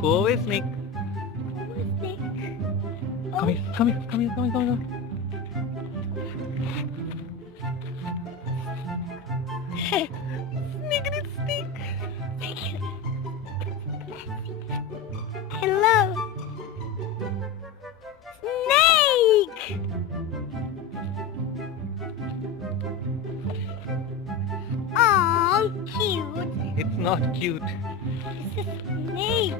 Go away, snake. Snake. Come here, come here, come here, come here, come here. Snake and snake. Hello. Snake. Aw, cute. It's not cute. It's a snake.